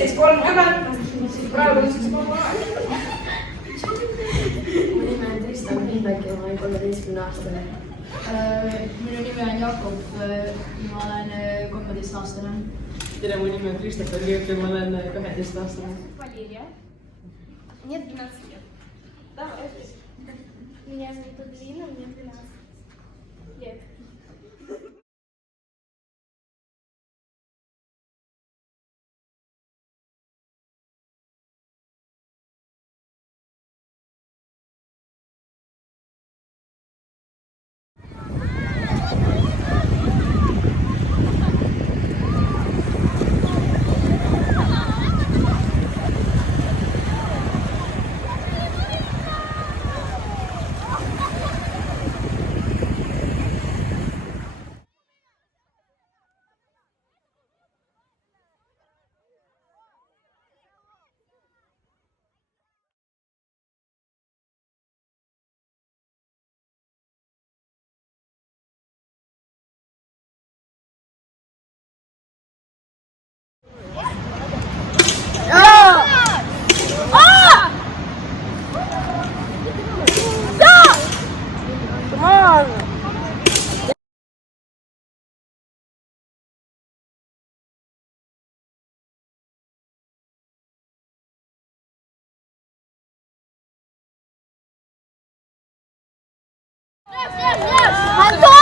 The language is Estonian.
siis 30, siis praegu on siis vaba aeg. Mu nimi on Tristan Lindberg ja ma olen 13-aastane. Minu nimi on Jakob, ma olen 13-aastane. Tere, mu nimi on Christopher Kirk ja ma olen 12-aastane. Валерия. Мне 12 лет. Давай. Меня зовут Аделина, мне 12 лет. Антон!